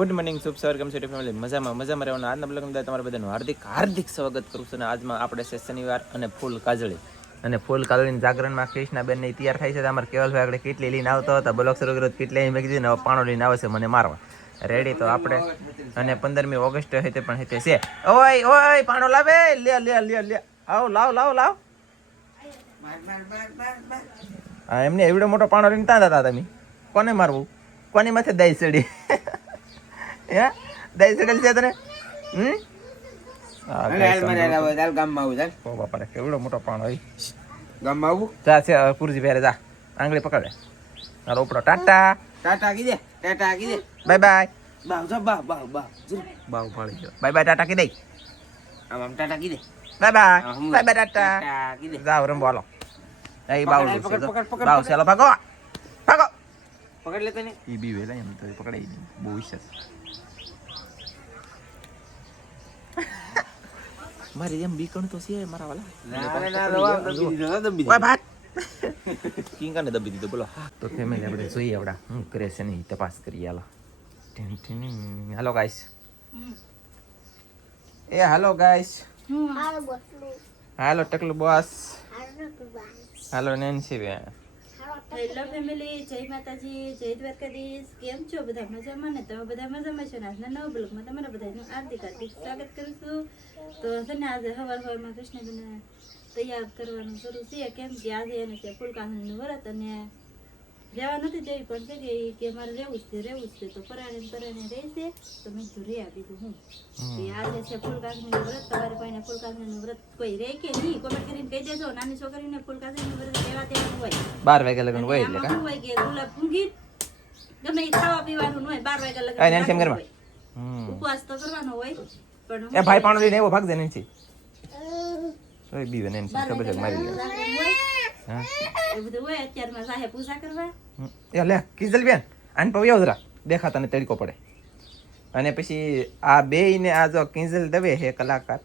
Good morning શુભ સવાર કેમ છે ફેમિલી મજામાં રહેવાનું આજના બ્લોગની અંદર તમારા બધાનું હાર્દિક સ્વાગત કરું છું. અને આજમાં આપણે છે શનિવાર અને ફૂલ કાજળીની જાગરણમાં કૃષ્ણાબેન ને તૈયાર થાય છે. અમારે કેવલભાઈ આગળ કેટલી લઈને આવતો હતા બ્લોગ શરૂ કર્યો કેટલી મેં કીધું ને પાણો લઈને આવે છે મને મારવા રેડી. તો આપણે અને 15મી ઓગસ્ટ હતી પણ તે છે ઓય પાણો લાવે લે આવ લાવ હા એમને એવડો મોટો પાણો લઈને ત્યાં હતા તમે કોને મારવું કોની માથે દાઈ ચડી દાઈ ચડેલ છે તને બાપા કેવડો મોટો પાણો ગામમાં આવું જા છે પુરજી પહેરે જા આંગળી પકડે તારો ઉપડો ટાટા કીધે બાય બાય બાવ પાડી ગયો બાય બાય ટાટા કીધે આમ ટાટા કીધે બાય બાય ટાટા જાવ રમવો હાલો એ બાવ ચાલો ભાગો પકડ લેતો ને ઈ બી વેલા એમ તો પકડાઈ નહીં બહુ વિશેષ મારી એમ બીકણ તો છે મારા વાલા ભાગ કિંકાને દબી દીધો બોલો. તો ફેમિલી આપણે જોઈએ આપડા હું કરે છે નહીં તપાસ કરીએ હાલો ગાઈસ હાલો ગાઈસ હાલો ટકલુ બોસ હાલો નેન્સી બેન હેલો ફેમિલી, જય માતાજી, જય દ્વારકાધીશ. કેમ છો બધા મજામાં ને? તમે બધા મજામાં છો ને? આજના નવા બ્લોગમાં તમારા બધાનું હાર્દિક સ્વાગત કરું છું. તો છે ને આજે સવારમાં કૃષ્ણબેન તૈયાર કરવાનું શરૂ છે કેમ કે આજે એને છે ફૂલકાંદનું વ્રત અને રહેવા નથી જવી પણ છે કે મારે રહેવું છે તો પરાણે રહેશે તો મેં કીધું રે બીજું હું આજે છે ફૂલકાંદનું વ્રત. તમારે કોઈને ફૂલકાંદનું વ્રત કોઈ રહે કે નહીં કોમેન્ટ કરીને કહી દેજો. નાની છોકરીને ફૂલકાંદનું વ્રત રહેવા દેવાનું હોય 12 વાગે લગન હોય એટલે કા હોય કે ગુલાબ ફૂંગી ગમે એ ખાવા પીવાનું હોય 12 વાગે લગન હોય ઉપવાસ તો કરવાનો હોય પણ એ ભાઈ પાણો લઈને એવો ભાગ દે નેન્સી ઓય બીવે નેન્સી ખબર છે મારી લે હા એ બધું હોય અત્યારમાં સાહે પૂજા કરવા એ લે કિઝલ બેન આન પવ્યો જરા દેખાતા ને તડકો પડે. અને પછી આ બેય ને આ જો કિઝલ દવે હે કલાકાર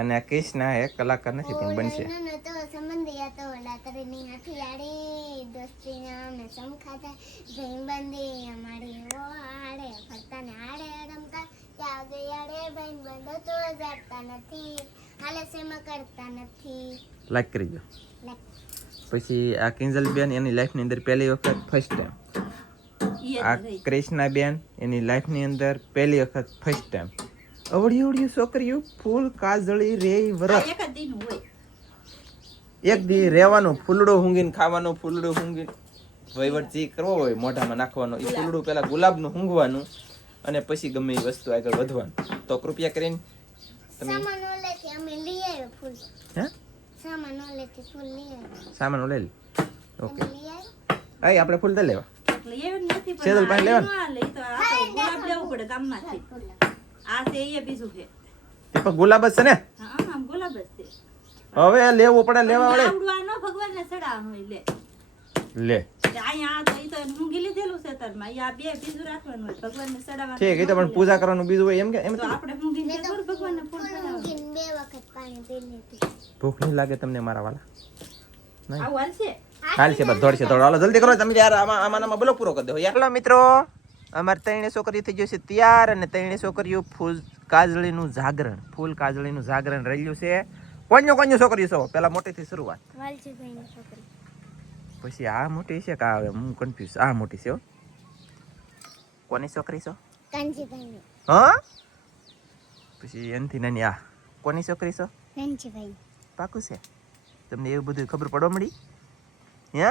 અને કૃષ્ણા હે કલાકાર નથી પણ બનશે તો સંબંધિયા તો લાતરીની હથિયાળી દોસ્તીના મે સમખાતા ભાઈબંધી અમારી ઓહાડે ફરતાને આડે રમતા ત્યાં ગયાડે ભાઈબંધો તો જાતા નથી હાલે સેમાં કરતા નથી. લાઈક કરી દો. પછી આ કિંજલ બેન એની લાઈફ ની અંદર પહેલી વખત ફર્સ્ટ ટાઈમ આ કૃષ્ણા બેન એની લાઈફ ની અંદર પહેલી વખત ફર્સ્ટ ટાઈમ અવળી છોકરીઓ ફૂલ કાજળી રે વરસ એક દી રહેવાનું ફૂલડું હુંગીને ખાવાનું ફૂલડું હુંગીને વહીવટ જે કરવો હોય મોઢામાં નાખવાનો એ ફૂલડું પેલા ગુલાબનું હુંગવાનું અને પછી ગમે એ વસ્તુ આગળ વધવાનું. તો કૃપયા કરીને તમે સામાન લેતી અમે લઈ આવ્યો ફૂલ હે સામાન લેતી ફૂલ લઈ આવ્યો સામાન લઈ લે ઓકે લઈ આવ્યો આય આપણે ફૂલ દે લેવા સેદલ પાણી લેવાનું આ છે એ બીજું છે તે પણ ગુલાબ જ છે ને હા આમ ગુલાબ જ છે હવે લેવું પડે લેવા વળે આવડવાનો ભગવાનને ચડાવવાનો હોય લે અહીંયા આ તો ઈ તો મૂંગી લીધેલું છે તરમાં આ બે બીજું રાખવાનું હોય ભગવાનને ચડાવવાનું ઠીક એ તો પણ પૂજા કરવાનું બીજું હોય એમ કે એમ તો આપણે મૂંગી ને થોડું ભગવાનને ફૂલ ચડાવવાનું. બે વખત પાણી પી લીધું. ભૂખ નહીં લાગે તમને મારા વાલા આવું હાલશે હાલ છે બસ દોડ હાલો જલ્દી કરો તમે યાર આમાં બોલો પૂરો કરી દો યાર. હાલો મિત્રો અમારે ત્રણે છોકરીઓ થઈ ગયો છે તૈયાર અને ત્રણે છોકરીઓ ફૂલ કાજળીનું જાગરણ રહેલું છે. કોન્યો છોકરીઓ છો પેલા મોટીથી શરૂઆત વાલજીભાઈની છોકરી પછી આ મોટી છે કે હવે હું કન્ફ્યુઝ આ મોટી છે હો કોની છોકરી છો કાનજીભાઈની હા પછી એનથી નાની આ કોની છોકરી છો કાનજીભાઈ પાકું છે તમને એવું બધું ખબર પડવા મળી હે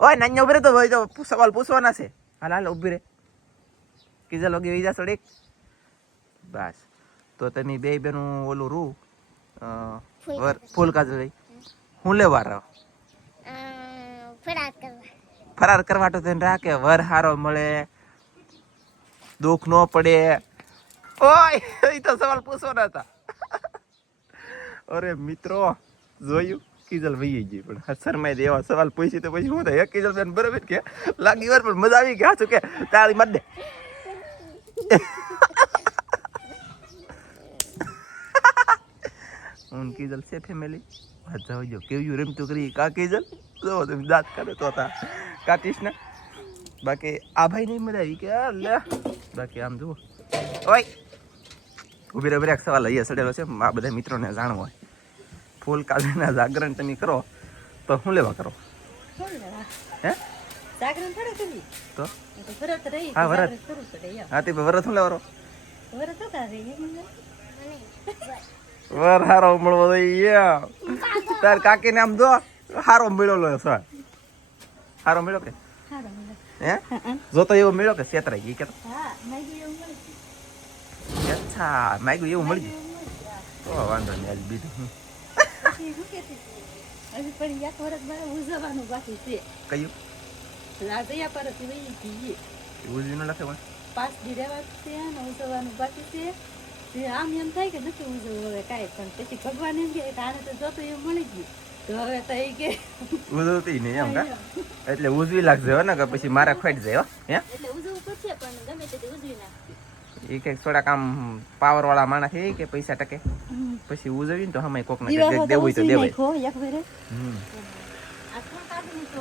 ઓય નાન્યા ઉભી રે તો ભાઈ તો સવાલ પૂછવાના છે હાલ ઉભી રે કિઝલ વગી વઈ જા સડેક બસ તો તમે બે બેનું ઓલું રૂ ફૂલ કાજળી હું લેવા રહો ફરાર કરવા તો તેને રાખે વર હારો મળે દુઃખ ન પડે ઓય એ તો સવાલ પૂછવાના હતા. અરે મિત્રો જોયું કિજલ વહી ગઈ પણ શરમાઈ દે એવા સવાલ પૂછી તો પછી શું થાય કિજલ બેન બરાબર કે લાગી વાર પણ મજા આવી ગયા છું કે તાળી માર દે હું કિજલ છે ફેમિલી જાવ જો કેવું રમતું કરી કા કિજલ જો તમે દાંત કાઢે તો હતા કાટીશ ને બાકી આ ભાઈ નહીં મજા આવી કે લે બાકી આમ જુઓ ઓય ઉભી રે એક સવાલ અહીંયા સડેલો છે આ બધા મિત્રોને જાણવો હોય ફૂલ કાલના જાગરણ તમે કરો તો શું લેવા કરો હે જાગરણ થોડું કરી તો તો વરત રહી હા વરત કરવું પડે એમ હા તે વરત શું લેવાનો વરત હતા રહી એમ વર હારો મળવો જોઈએ તાર કાકીને આમ જો હારો મળ્યો છે હારો મળ્યો કે હારો મને હે જો તો એવો મળ્યો કે છેતરાઈ ગઈ કે હા માગી એવું મળી અચ્છા માગ્યું એવું મળી ગયું તો વાંધો નહીં આજ બીજું હું પછી શું કહેતી હતી હજી પણ એક વરસ મારે ઉજવવાનું બાકી છે કયું લાજયા પર વહી ગઈ ઉજવીનું લખે પણ 5 દી રહેવાનું છે અને ઉજવવાનું બાકી છે તે આમ એમ થાય કે નથી ઉજવવું હવે કાંઈ પણ પછી ભગવાન એમ કે આને તો જોતું એવું મળી ગયું તો હવે તો એ કે ઉજવતી નહીં એમ કા એટલે ઉજવી લાગશે હો ને કે પછી મારા ખોટ જાય હો હે એટલે ઉજવવું પડશે પણ ગમે તે ઉજવી નાખી એ કંઈક થોડાક આમ પાવર વાળા માણસ એ કે પૈસા ટકે પછી ઉજવીને તો હમે કોક ને કંઈક દેવું હોય તો દેવાય એક વેરે હમ આ ત્રણ કાઢું તો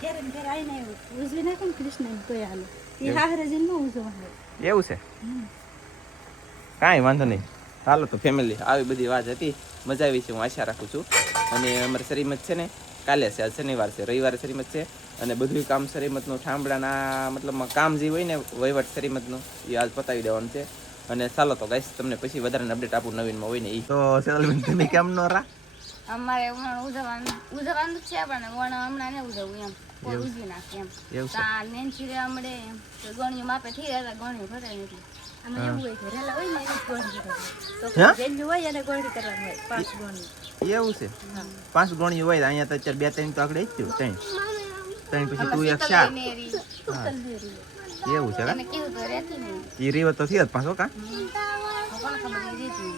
ઘેરે ને ઘેરે આવીને ઉજવી નાખે ને કૃષ્ણ કોઈ હાલો એ હાહરે જઈને ઉજવવાનું એવું છે કાંઈ વાંધો નહીં હાલો તો ફેમિલી આવી બધી વાત હતી મજા આવી છે હું આશા રાખું છું અને અમારે શ્રીમત છે ને કાલે છે આજ શનિવાર છે રવિવારે શ્રીમત છે અને બધું કામ શ્રીમતનું ઠામડાના મતલબમાં કામ જે હોય ને વહીવટ શ્રીમતનું એ આજ પતાવી દેવાનું છે અને ચાલો તો ગાઈસ તમને પછી વધારે અપડેટ આપું નવીનમાં હોય ને એ તો સેલબેન તમે કેમ નો રા અમારે ઉજવવાનું જ છે પણ હમણાં ને ઉજવવું એમ કોઈ ઉજવી નાખે એમ એવું છે તા નેન્સી રે અમડે એમ તો ગણ્યું માપે થઈ રહ્યા ગણ્યું ભરાય નથી આમાં એવું હોય કે રેલા હોય ને એને ગોળી કરવાની હા? તો જેટલું હોય એને ગોળી કરવાની હોય 5 ગોળી એવું છે 5 ગણી હોય અહીંયા તો અત્યારે 2 3 તો આગળ જ થયું 3 પછી તું એક 4 નેરી એવું છે એને કીધું તો રહેતી નહીં એ રીવો તો થયો જ પાછો કા કોને ખબર એ રીતી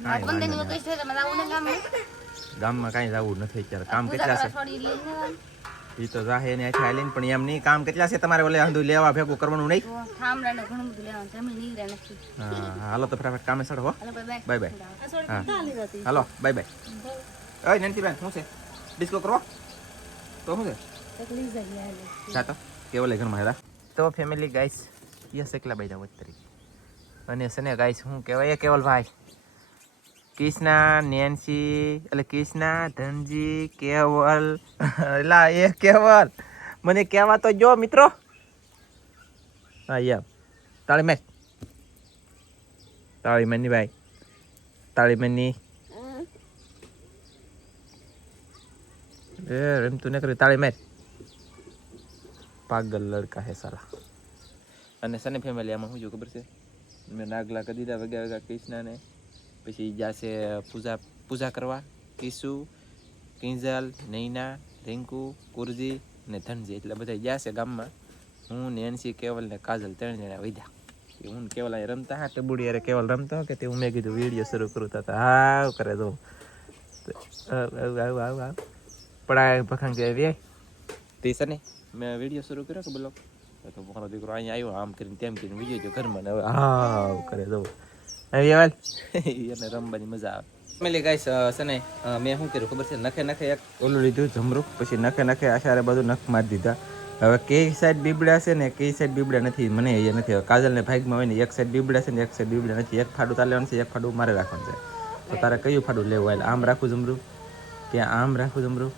કાંઈ બંને વાંધો દિવસ કઈ છે તમે આવું ને ગામે ગામમાં કાંઈ જવું નથી અત્યારે કામ કેટલા છે થોડી લઈને એ તો જાહે ને આખી આલીને પણ એમ નહીં કામ કેટલા છે તમારે ઓલે હંધું લેવા ભેગું કરવાનું નહીં તો ઠામડાને ઘણું બધું લેવાનું જમીન નીકળે નથી હા હાલો તો ફટાફટ કામે ચડો હો હાલો બાય બાય બાય આ સોડી ચાલી હતી હાલો બાય બાય ઓય નંતીબેન શું છે ડિસ્કો કરો તો શું છે તકલીફ જઈ આલે ચા તો કેવલે ઘરમાં હેરા તો ફેમિલી ગાઈસ યસ એકલા બાઈ જાવ તરી અને સને ગાઈસ હું કહેવાય કેવલ ભાઈ કૃષ્ણા નેન્સી એટલે કૃષ્ણા ધનજી કેવલ એલા એ કેવલ મને કહેવા તો જો મિત્રો હા યા તાળી મેની ભાઈ તાળી મેની એ રમતું ન કરી તાળી મેર પાગલ લડકા હે સાલા અને સને ફેમિલી આમાં શું જો ખબર છે મેં નાગલા કરી દીધા વગા વગા કૃષ્ણાને પછી જાશે પૂજા કરવા કિસુ કિંજલ નૈના રિંકુ કુરજી ને ધનજી એટલે બધા જાશે ગામમાં હું ને એનસી કેવલ ને કાજલ 3 જણા વૈધા હું ને કેવલ અહીંયા રમતા હા ટેબુડી અરે કેવલ રમતા કે તે હું મેં કીધું વિડીયો શરૂ કરું તા હાવ કરે દો આવ પડાય પખંગ કે વે તે છે ને મેં વિડીયો શરૂ કર્યો કે બોલો તો મારો દીકરો અહીંયા આવ્યો આમ કરીને તેમ કરીને વિડીયો જો ઘરમાં ને હવે હાવ કરે દો એને રમવાની મજા આવે ફેમિલી ગાઈસ છે ને મેં શું કર્યું ખબર છે નખે નખે એક ઓલું લીધું જમરૂક પછી નખે નખે આશારે બધું નખ મારી દીધા હવે કઈ સાઈડ બીબડા છે ને કઈ સાઈડ બીબડા નથી મને એ નથી હવે કાજલને ભાગમાં હોય ને એક સાઈડ બીબડા છે ને એક સાઈડ બીબડા નથી એક ફાડું તારે લેવાનું છે એક ફાડું મારે રાખવાનું છે તો તારે કયું ફાડું લેવું એટલે આમ રાખું જમરૂક કે આમ રાખું જમરૂક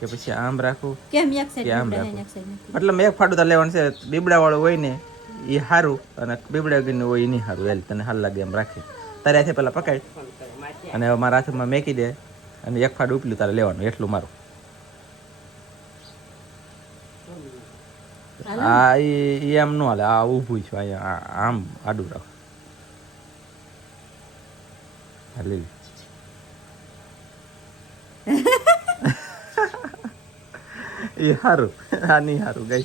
કે પછી આમ રાખું કેમ એક કે આમ સાઈડ રાખું એક સાઈડ નથી મતલબ એક ફાડું તારે લેવાનું છે બીબડા વાળું હોય ને એ સારું અને બીબડા ગીનું હોય એ નહીં સારું એટલે તને હાલ લાગે એમ રાખી તારે હાથે પેલા પકડ અને હવે મારા હાથમાં મેકી દે અને એક ફાડ ઉપલું તારે લેવાનું એટલું મારું આ એ એમ ન હાલે આ ઊભું છું અહીંયા આમ આડું રાખ હાલે એ સારું આ નહીં સારું ગઈ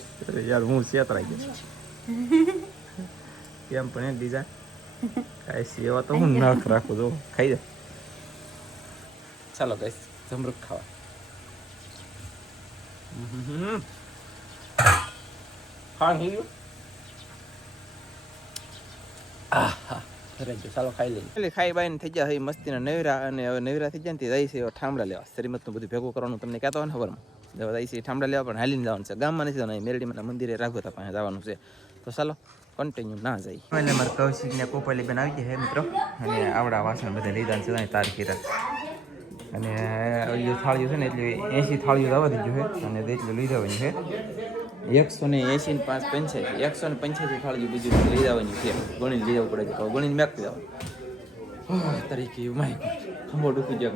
યાર હું છેતરાઈ ગયો કેમ પણ બીજા કાંઈ સેવા તો હું નખ રાખું તો ખાઈ જાય ચાલો ગાઈસ જમરૂક ખાવા ખાવાનું થઈ ગયું ચાલો ખાઈ લઈએ એટલે ખાઈ બાઈને થઈ ગયા મસ્તીના નવરા અને હવે નવરા થઈ જાય ને જાય છે ઠામડા લેવા શ્રીમતનું બધું ભેગું કરવાનું તમને કહેતો હોય ને ખબરમાં જાય છે ઠામડા લેવા પણ હાલીને જવાનું છે ગામમાં નથી જવાનું મેરડીમાં મંદિરે રાઘોતા પાસે જવાનું છે તો ચાલો કન્ટિન્યુ ના જાય. એટલે મારે કૌશિક ને કોપાલી બેન આવી ગયા છે મિત્રો, અને આવડા વાસણ બધા લીધા છે તાર કીરા, અને એ થાળીઓ છે ને એટલે 80 થાળીઓ આવવા દીધું છે, અને એટલું લઈ જવાની છે 180 ને 5 185 થાળીઓ બીજું લઈ જવાની છે. ગણીને લઈ જવું પડે છે, ગણીને મેક દેવાનું તરીકે. માય ખંભો ડૂકી ગયો,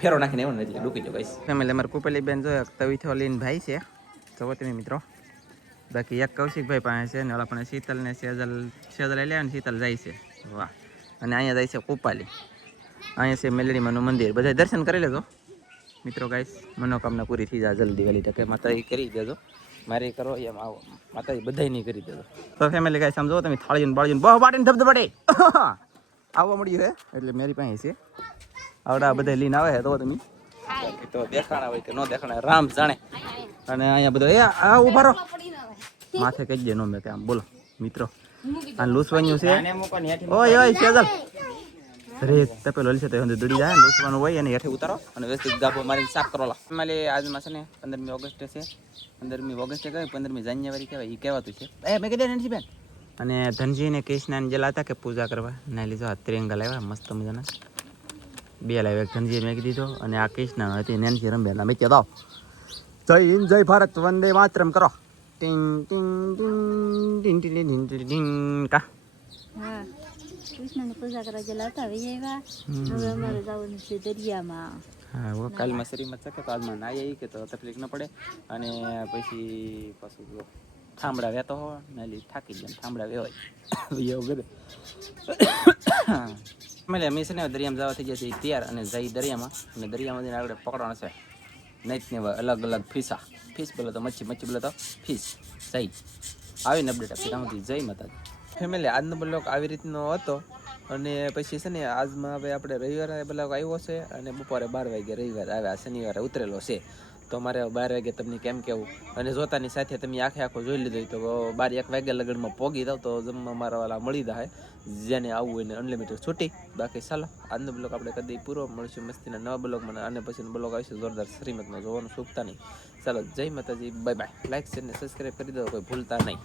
ફેરો નાખીને એવું નથી ડૂકી ગયો ગાઈસ. ફેમિલી અમારે કોપેલી બેન જો તવીથો લઈને ભાઈ છે, જોવો તમે મિત્રો. બાકી એક કૌશિકભાઈ પાસે છે ને ઓલા પણ શીતલ ને સેજલ લે ને શીતલ જાય છે. વાહ. અને અહીંયા જાય છે કોપાલી, અહીંયા છે મેલડીમાનું મંદિર. બધા દર્શન કરી લેજો મિત્રો ગાઈસ, મનોકામના પૂરી થઈ જાય જલ્દી વહેલી તકે. માતાજી કરી દેજો, મારી કરો એમ આવો, માતાજી બધાય નહીં કરી દેજો. તો ફેમિલી ગાઈસ સમજો તમે થાળીને બાળીને બહુ બાટીને ધબધબાટે આવવા મળ્યું છે, એટલે મારી પાસે છે આવડા બધા લઈને આવે છે. તો તમે તો દેખાણા હોય કે ન દેખાણા રામ જાણે. અને અહીંયા બધો એ આ ઉભા રહો, માથે કહી દે નો મેં કે આમ બોલો મિત્રો. આ લૂસવાનું છે. ઓય ઓય સેજલ રે તપેલો લઈ છે તો દુડી જાય, લૂસવાનું હોય અને હેઠે ઉતારો અને વ્યવસ્થિત ગાભો મારીને સાફ કરો. ફેમિલી આજમાં છે ને 15મી ઓગસ્ટ છે, 15મી ઓગસ્ટે કહેવાય, 15મી જાન્યુઆરી કહેવાય, એ કહેવાતું છે. મેં કીધું નથી બેન. અને ધનજી ને કૃષ્ણ જેલા હતા કે પૂજા કરવા ના લીધો. આ ત્રિંગલ આવ્યા મસ્ત મજાના 2 લાવ્યા. એક ધનજી મેં દીધો, અને આ કૃષ્ણ હતી નેનસી રમ્યા. મેં કહ્યું જય હિન્દ જય ભારત વંદે માતરમ કરો. ટીંગ ટીંગ ટીંગ ટીંગ ટીંગ ટીંગ ટીંગ કા. હા, કૃષ્ણની પૂજા કરવા ગયેલા હતા, આવ્યા. હવે અમારે જવાનું છે દરિયામાં. હા, वो કાલમાં શરીરમાં શકે તો આજમાં ના આવી કે તો તકલીફ ન પડે. અને પછી પાછું થાંભળા વહેતો હોય ને એટલે થાકી જાય, થાંભળા વેવાય એવું બધું. અમે છે ને દરિયામાં જવા થઈ ગયા છે તૈયાર, અને જઈ દરિયામાં, અને દરિયામાં જઈને આગળ પકડવાનો છે નાઈટને અલગ અલગ ફિશ બોલો તો મચ્છી બોલો તો ફિશ. જઈ આવીને અપડેટ આપી ત્યાંથી. જય માતાજી. ફેમિલી આજનો બ્લોગ આવી રીતનો હતો, અને પછી છે ને આજમાં હવે આપણે રવિવારે બ્લોગ આવ્યો છે, અને બપોરે 12 વાગે રવિવારે આવ્યા, શનિવારે ઉતરેલો છે. તો મારે 12 વાગે તમને કેમ કેવું, અને જોતાની સાથે તમે આખો જોઈ લીધો તો 12-1 વાગે લગનમાં પોગી જાવ તો જમવા મારા વાળા મળી જાય, જેને આવવું હોય ને અનલિમિટેડ છૂટી. બાકી ચાલો આજનો બ્લોગ આપણે કદી પૂરો મળશું મસ્તીના નવા બ્લોગમાં, અને પછીનો બ્લોગ આવશે જોરદાર શ્રીમતમાં જોવાનું ચૂકતા નહીં. ચાલો જય માતાજી, બાય બાય. લાઈક શેર ને સબસ્ક્રાઈબ કરી દો, કોઈ ભૂલતા નહીં.